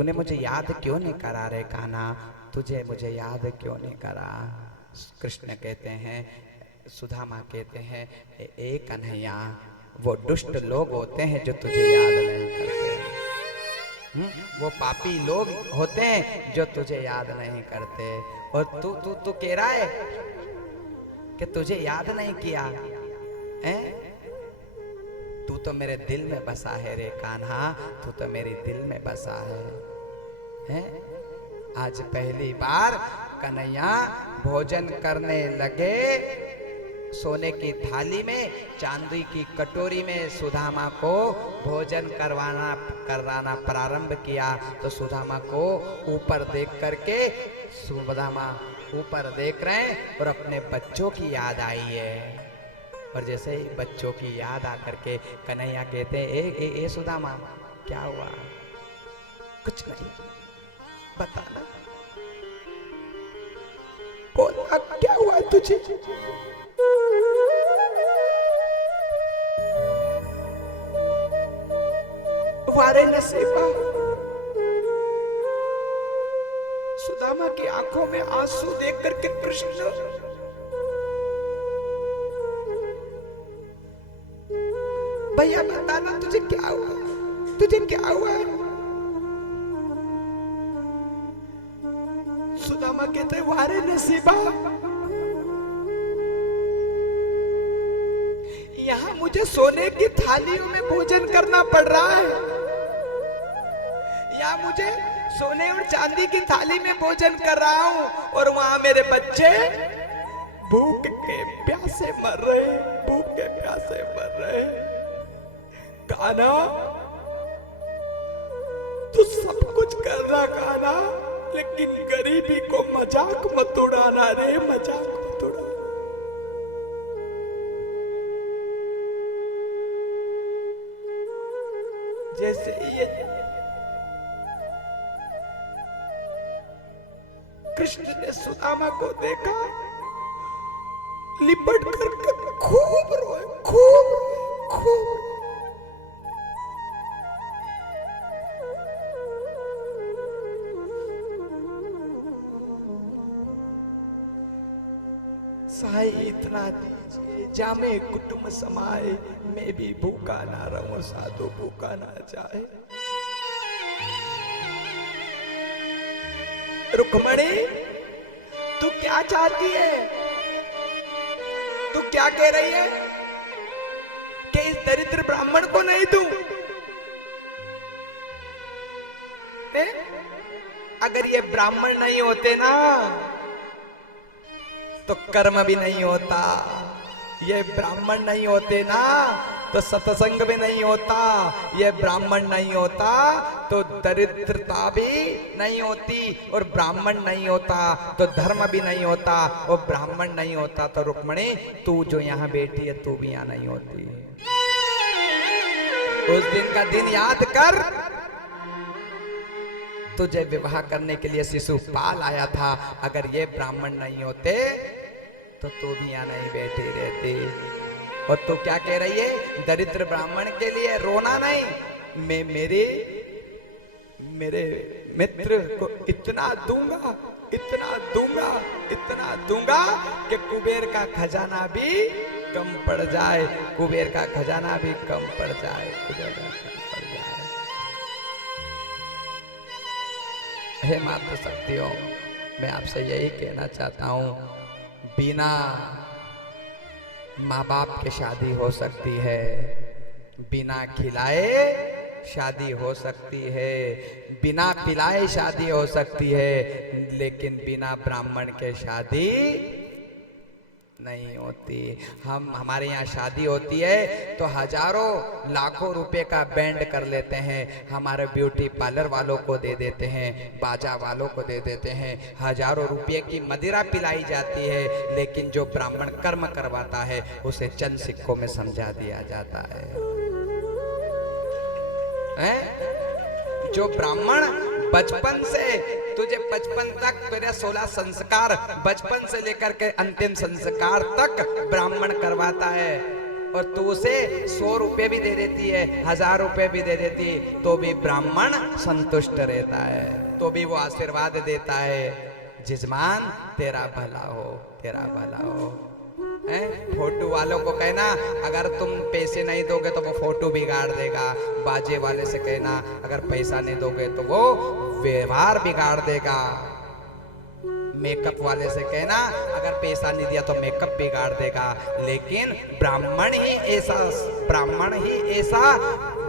तूने मुझे याद क्यों नहीं करा रे कान्हा, तुझे मुझे याद क्यों नहीं करा। कृष्ण कहते हैं, सुदामा कहते हैं, ए कन्हैया, वो दुष्ट लोग होते हैं जो तुझे याद नहीं करते। वो पापी लोग होते हैं जो तुझे याद नहीं करते। और तू तू तू कह रहा है कि तुझे याद नहीं किया है? तू तो मेरे दिल में बसा है रे कान्हा, तू तो मेरे दिल में बसा है? आज पहली बार कन्हैया भोजन करने लगे। सोने की थाली में, चांदी की कटोरी में सुदामा को भोजन करवाना प्रारंभ किया। तो सुदामा को ऊपर देख करके सुदामा ऊपर देख रहे हैं और अपने बच्चों की याद आई है। और जैसे ही बच्चों की याद आकर के कन्हैया कहते हैं, ए सुदामा, क्या हुआ? कुछ नहीं, बताना, बोलना, क्या हुआ तुझे? वारे नसीबा, सुदामा की आंखों में आंसू देख करके कृष्ण भैया बताना, तुझे क्या हुआ, तुझे क्या हुआ? सुदामा कहते, वारे नसीबा, यहाँ मुझे सोने की थालियों में भोजन करना पड़ रहा है। यहाँ मुझे सोने और चांदी की थाली में भोजन कर रहा हूँ और वहां मेरे बच्चे भूख के प्यासे मर रहे, भूख के प्यासे मर रहे। कान्हा, तू सब कुछ कर रहा कान्हा, लेकिन गरीबी को मजाक मत उड़ाना रे, मजाक मत उड़ा। जैसे ये कृष्ण ने सुदामा को देखा, लिपट कर खूब रोए, खूब रोए, खूब। साई इतना दीजिए, जामे कुटुंब समाए, मैं भी भूखा ना रहूं, साधु भूखा ना जाए। रुक्मणी, तू क्या चाहती है? तू क्या कह रही है कि इस दरिद्र ब्राह्मण को नहीं दूं? अगर ये ब्राह्मण नहीं होते ना तो कर्म भी नहीं होता, ये ब्राह्मण नहीं होते ना तो सत्संग भी नहीं होता, ये ब्राह्मण नहीं होता तो दरिद्रता भी नहीं होती, और ब्राह्मण नहीं होता तो धर्म भी नहीं होता, और ब्राह्मण नहीं होता तो रुक्मणी तू जो यहाँ बैठी है तू भी यहाँ नहीं होती। उस दिन का दिन याद कर, तुझे विवाह करने के लिए शिशुपाल आया था। अगर ये ब्राह्मण नहीं होते तो तू भी यहाँ नहीं बैठी रहती। और तू क्या कह रही है? दरिद्र ब्राह्मण के लिए रोना नहीं, मैं मेरे मित्र को इतना दूंगा, इतना दूंगा, इतना दूंगा कि कुबेर का खजाना भी कम पड़ जाए, कुबेर का खजाना भी कम पड़ जाए, कुबेर का कम पड़ जाए। हे मात्र शक्तियों, मैं आपसे यही कहना चाहता हूं, बिना माँ बाप के शादी हो सकती है, बिना खिलाए शादी हो सकती है, बिना पिलाए शादी हो सकती है, लेकिन बिना ब्राह्मण के शादी नहीं होती। हमारे यहाँ शादी होती है तो हजारों लाखों रुपए का बैंड कर लेते हैं, हमारे ब्यूटी पार्लर वालों को दे देते हैं, बाजा वालों को दे देते हैं, हजारों रुपए की मदिरा पिलाई जाती है, लेकिन जो ब्राह्मण कर्म करवाता है उसे चंद सिक्कों में समझा दिया जाता है। जो ब्राह्मण बचपन से तुझे, बचपन तक तेरे 16 संस्कार, बचपन से लेकर के अंतिम संस्कार तक ब्राह्मण करवाता है, और तू उसे 100 रुपए भी दे देती है, 1000 रुपए भी दे देती है, तो भी ब्राह्मण संतुष्ट रहता है, तो भी वो आशीर्वाद देता है, जजमान तेरा भला हो, तेरा भला हो। फोटो वालों को कहना अगर तुम पैसे नहीं दोगे तो वो फोटो बिगाड़ देगा, बाजे वाले से कहना अगर पैसा नहीं दोगे तो वो व्यवहार बिगाड़ देगा, मेकअप वाले से कहना अगर पैसा नहीं दिया तो मेकअप बिगाड़ देगा। लेकिन ब्राह्मण ही ऐसा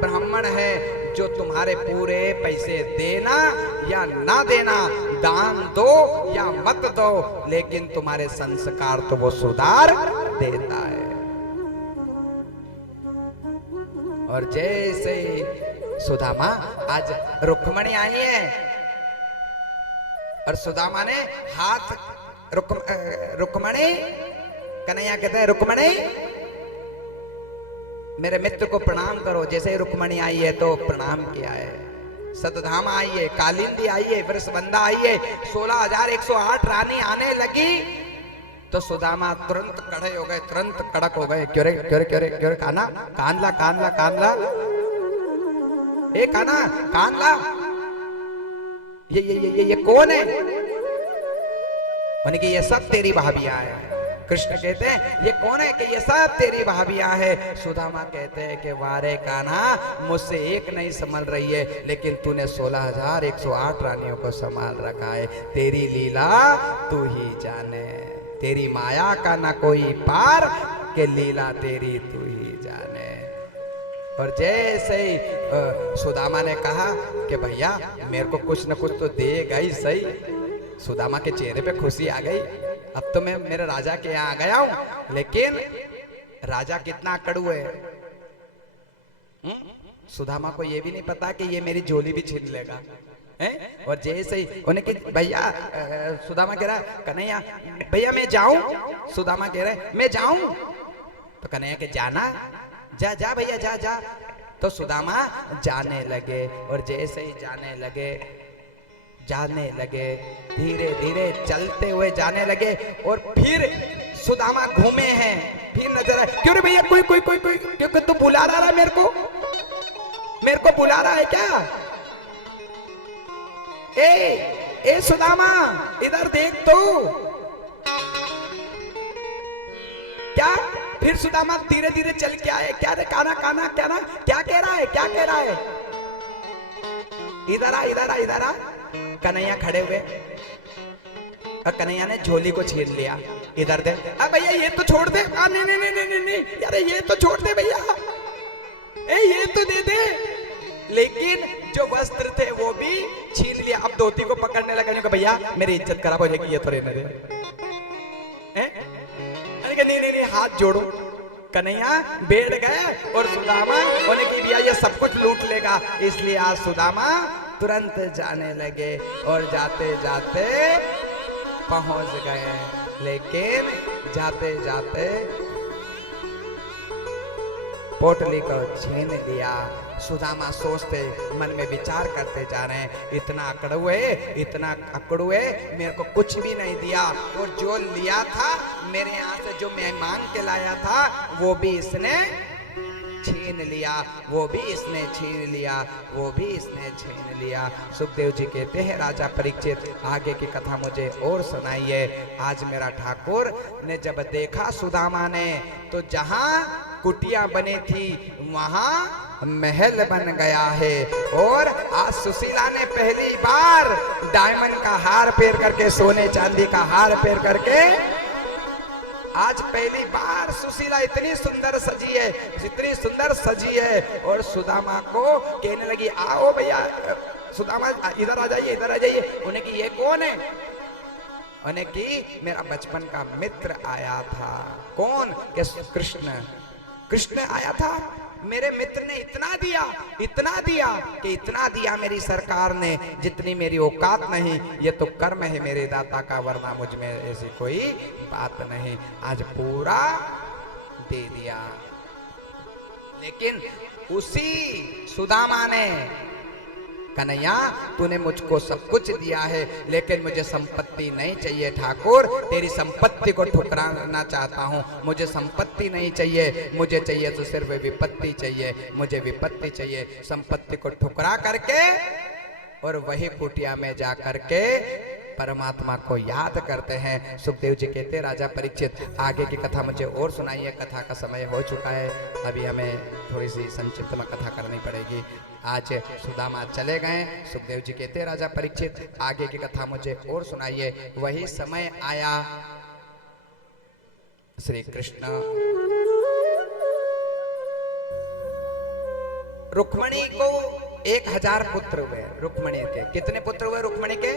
ब्राह्मण है जो तुम्हारे पूरे पैसे देना या ना देना, दान दो या मत दो, लेकिन तुम्हारे संस्कार तो वो सुधार देता है। और जैसे सुदामा, आज रुक्मणी आई है और सुदामा ने हाथ रुक्मणी, कन्हैया कहते हैं रुक्मणी मेरे मित्र को प्रणाम करो। जैसे ही रुक्मणी आई है तो प्रणाम किया है। सतधामा आई है, कालिंदी आई है, वृषबंदा आई है, 16,108 रानी आने लगी तो सुदामा तुरंत कड़े हो गए, तुरंत कड़क हो गए। क्यों रे क्यों रे क्यों रे क्यों रे काना, कानला कानला कानला, ए काना कानला, ये कौन है? उन्हें कि ये सब तेरी भाभियां हैं। कृष्ण कहते हैं ये कौन है? कि ये सब तेरी भाभियां हैं। सुदामा कहते हैं कि वारे कान्हा, मुझसे एक नहीं संभल रही है, लेकिन तूने 16,108 रानियों को संभाल रखा है। तेरी लीला तू ही जाने, तेरी माया का ना कोई पार, के लीला तेरी तू ही जाने। और जैसे ही सुदामा ने कहा कि भैया मेरे को कुछ न कुछ तो देगा ही सही, सुदामा के चेहरे पे खुशी आ गई। अब तो मैं मेरे राजा के यहाँ आ गया हूं, लेकिन राजा कितना कड़ू है। सुदामा को ये भी नहीं पता कि ये मेरी झोली भी छीन लेगा है। और जैसे ही उन्हें कि भैया, सुदामा कह रहा कन्हैया भैया मैं जाऊं, सुदामा कह रहे मैं जाऊं, तो कन्हैया के जाना, जा जा भैया जा जा। तो सुदामा जाने लगे और जैसे ही जाने लगे धीरे धीरे चलते हुए जाने लगे। और फिर सुदामा घूमे हैं, फिर नजर आए, क्यों रे भैया कोई कोई कोई कोई क्यों तू बुला रहा है मेरे को बुला रहा है क्या? ए सुदामा इधर देख तो क्या। फिर सुदामा धीरे धीरे चल के आए। क्या रे काना काना क्या ना, क्या कह रहा है, क्या कह रहा है? इधर आ इधर आ इधर आ। कन्हैया खड़े हुए और कन्हैया ने झोली को छीन लिया। इधर दे। अब भैया ये तो छोड़ दे। नहीं नहीं नहीं नहीं नहीं, अरे ये तो छोड़ दे भैया, ये तो दे दे। लेकिन जो वस्त्र थे वो भी छीन लिया। अब धोती को पकड़ने लगा, भैया मेरी इज्जत खराब हो जाएगी, ये तो रहने दे। नहीं नहीं नहीं, हाथ जोड़ो। कन्हैया बैठ गए और सुदामा उन्हें कि भैया ये सब कुछ लूट लेगा, इसलिए आज सुदामा तुरंत जाने लगे और जाते जाते पहुंच गए। लेकिन जाते जाते पोटली को छीन लिया। सुदामा सोचते, मन में विचार करते जा रहे हैं, इतना अकड़ुए मेरे को कुछ भी नहीं दिया, और जो लिया था मेरे यहाँ से, जो मैं मांग के लाया था वो भी इसने छीन लिया, वो भी इसने छीन लिया, वो भी इसने छीन लिया। सुखदेव जी कहते हैं, राजा परीक्षित आगे की कथा मुझे और सुनाइए। आज मेरा ठाकुर ने जब देखा सुदामा ने, तो जहाँ कुटिया बनी थी वहां महल बन गया है। और आज सुशीला ने पहली बार डायमंड का हार पहन करके, सोने चांदी का हार पहन करके, आज पहली बार सुशीला इतनी सुंदर सजी है, जितनी सुंदर सजी है। और सुदामा को कहने लगी, आओ भैया सुदामा इधर आ जाइए, इधर आ जाइए। उन्हें कि ये कौन है? उन्हें कि मेरा बचपन का मित्र आया था। कौन? कि कृष्ण आया था। मेरे मित्र ने इतना दिया कि इतना दिया मेरी सरकार ने, जितनी मेरी औकात नहीं। ये तो कर्म है मेरे दाता का, वरना मुझ में ऐसी कोई बात नहीं। आज पूरा दे दिया। लेकिन उसी सुदामा ने कन्हैया तूने मुझको सब कुछ दिया है, लेकिन मुझे संपत्ति नहीं चाहिए ठाकुर, तेरी संपत्ति को ठुकराना चाहता हूँ। मुझे संपत्ति नहीं चाहिए, मुझे चाहिए तो सिर्फ विपत्ति चाहिए, मुझे विपत्ति चाहिए। संपत्ति को ठुकरा करके और वही कुटिया में जा करके परमात्मा को याद करते हैं। सुखदेव जी कहते राजा परीक्षित आगे की कथा मुझे और सुनाइए, कथा का समय हो चुका है, अभी हमें थोड़ी सी संक्षिप्त में कथा करनी पड़ेगी। आज सुदामा चले गए। सुखदेव जी कहते राजा परीक्षित आगे की कथा मुझे और सुनाइए। वही समय आया, श्री कृष्ण रुक्मणी को 1000 पुत्र हुए। रुक्मणी के कितने पुत्र हुए? रुक्मणी के